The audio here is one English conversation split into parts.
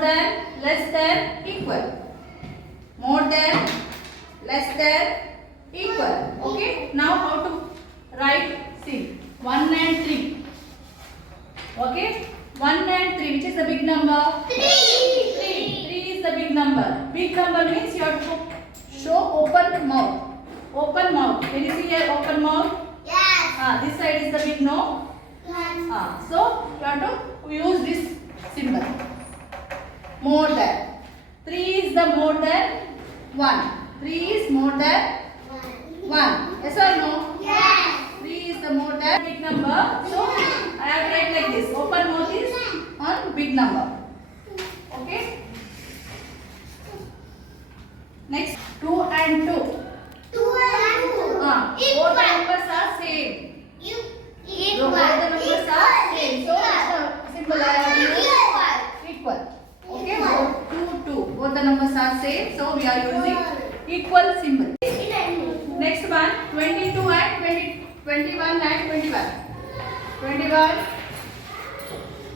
than, less than, equal. More than, less than, equal. Okay. Now how to write? See, 1 and 3. Okay. 1 and 3. Which is the big number? 3. 3 is the big number. Big number means you have to show open mouth. Open mouth. Can you see here open mouth? Yes. This side is the big no. Yes. So you have to use this symbol. More than. 3 is the more than 1. 3 is more than 1. Yes or no? Yes. 3 is the more than big number. So I have to write like this. Open mouth is on big number. Okay. Next 2 and 2. 2 and 2. Both the numbers are same. So both the numbers are same. So the symbol I have used equal. Okay. Both 2 2. Both the numbers are same. So we are using equal symbol. Next one 22 and 21 and 21. 21.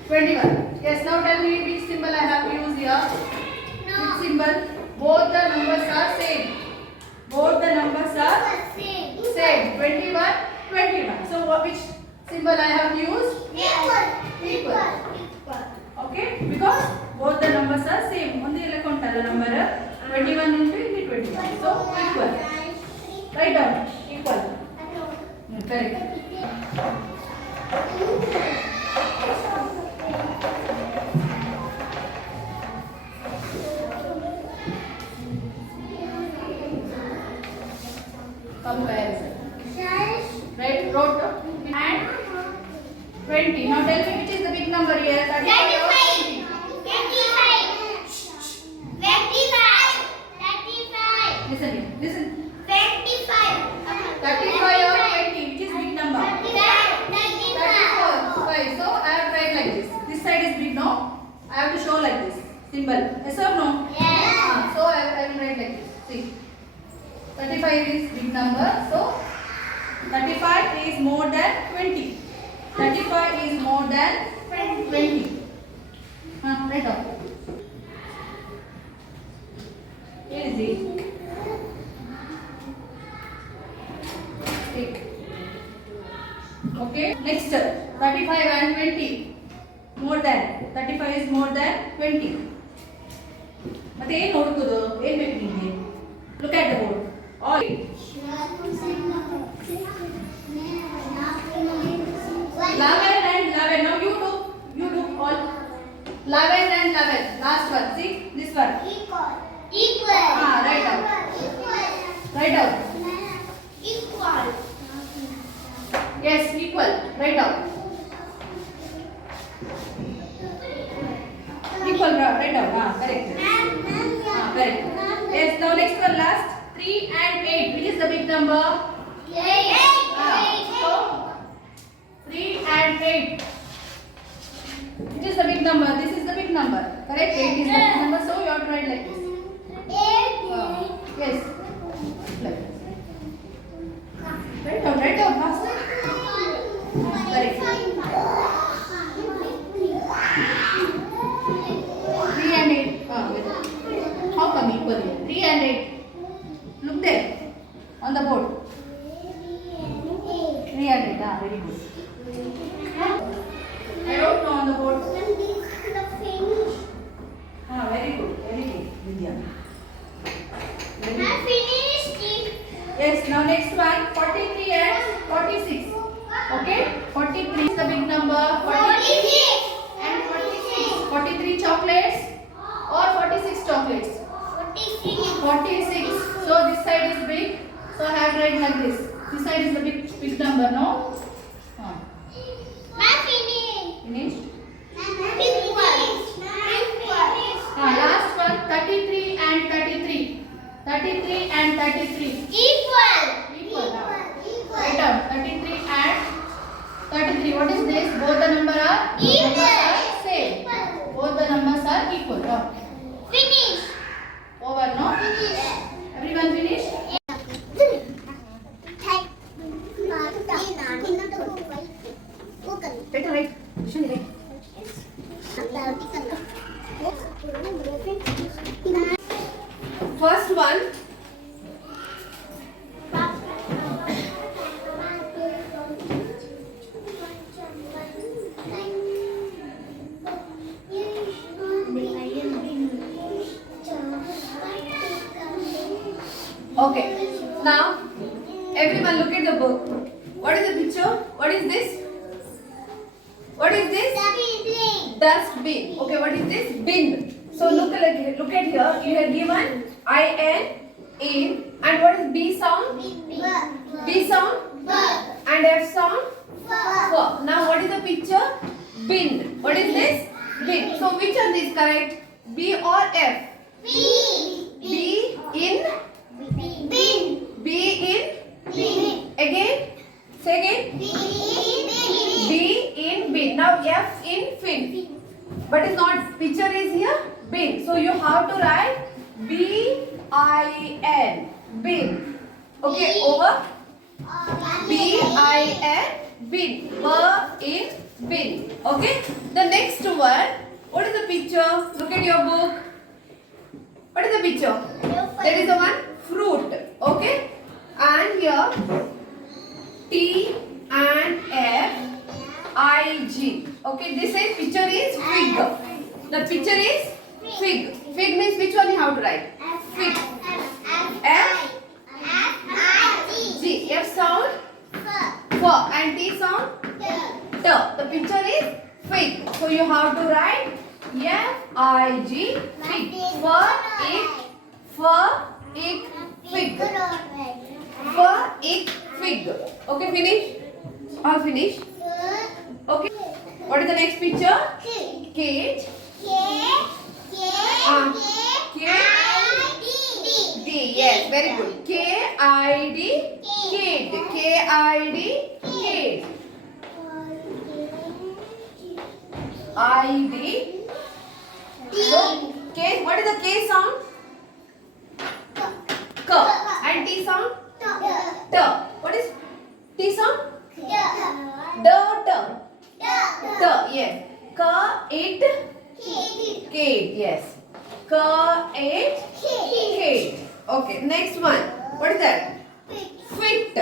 21. Yes. Now tell me which symbol I have to use here. Which symbol? Both the numbers are same. Both the numbers are same. 21, 21. So which symbol I have used? Equal. Okay? Because both the numbers are same. Only number 21 into 21. So equal. Write down. Equal. Correct. Comparison. Right? Wrote and 20. Now tell me which is the big number here? 35 or 20? 25. Listen here. Listen. 25. 35 or 20? Which is big number? 35. 5. So I have tried like this. This side is big, no? I have to show like this. Symbol. Yes or no? Yes. So I will write like this. See. 35 is big number. So 35 is more than 20. 35 is more than 20. Write down. Here is it. Take. Okay. Next 35 and 20. More than. 35 is more than 20. ಮತ್ತೆ ಏನು ನೋಡ್ಕೋದು ಏನು ಬೇಕು ನಿಮಗೆ? Look at the board. All. 11 and 11. Now you do all. 11 and 11. Last one. See this one. Equal. Write down. Equal. Write down. Equal. Yes, equal. Write down. Equal. Write down. Correct. Correct. Yes. Now next one last. 3 and 8. Which is the big number? 8. So 3 and 8. Which is the big number? This is the big number. Correct? 8 is the big number. So you have to write like this. 8. Yes. Like this. Write down fast. Correct. 3 and 8. How come equal here? 3 and 8. Look there on the board. 3 and 8. Very good. I don't know on the board. Very good. Very good, Vidya. Very good. Finished. Yes. Now next one. 43 and 46. Okay. 43 is the big number. 46. And 46. 43 chocolates or 46 chocolates. 46. So this side is big. So I have to write like this. This side is the big number, no? Finished? Last one 33 and 33. 33 and 33. Equal. Now. Write down 33 and 33. What is this? Both the numbers are same. Both the numbers are equal. Now. Finish. Over, no? Everyone finished? Better right. First one. Okay. Now, everyone look at the book. What is the picture? What is this? What is this? Dustbin. Okay, what is this? Bin. So look at here. You have given I-N, in, and what is B sound? B sound? And F sound? F. Now what is the picture? Bin. What is this? Bin. So which one is correct? B or F? B in? B in? Again? Say again? B in bin. Now F in fin. But it's not, picture is here, bin. So you have to write B-I-N. Bin. Okay, over. B-I-N. Bin. B in bin. Okay. The next one. What is the picture? Look at your book. What is the picture? There is a one fruit. Okay. And here T and F I G. Okay. This is picture is fig. The picture is fig. Fig means which one you have to write? Fig. F G. F sound. F. And T sound. T. The picture is fig. So you have to write F-I-G. Fig. Fig. Fig. Okay, finish. All finished. Okay. What is the next picture? Kate. D. Yes, very good. K-I-D. Kate. K-I-D. Kate. I-D. So, K. What is the K sound? K. And T sound? T. What is T sound? D. Yes. Kate. Yes. Kate. Okay. Next one. What is that? Fit.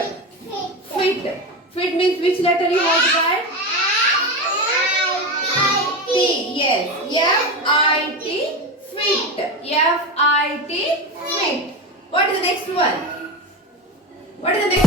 Fit means which letter you have to write? T. Yes. F-I-T. Fit. F-I-T. Fit. What is the next one? What is the next